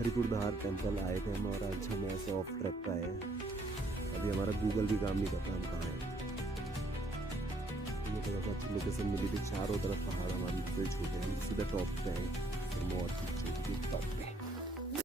Haripur Dhar temple आए थे हम, और आज हम ऐसे ऑफ ट्रैक पे आए हैं। अभी हमारा गूगल भी काम नहीं करता हम कहाँ है। ये थोड़ा सा अच्छी लोकेशन मिली थी, चारों तरफ पहाड़ हमारी बिल्कुल छूटे, हम सीधा टॉप पे आए, फिर और चीज टॉप पे।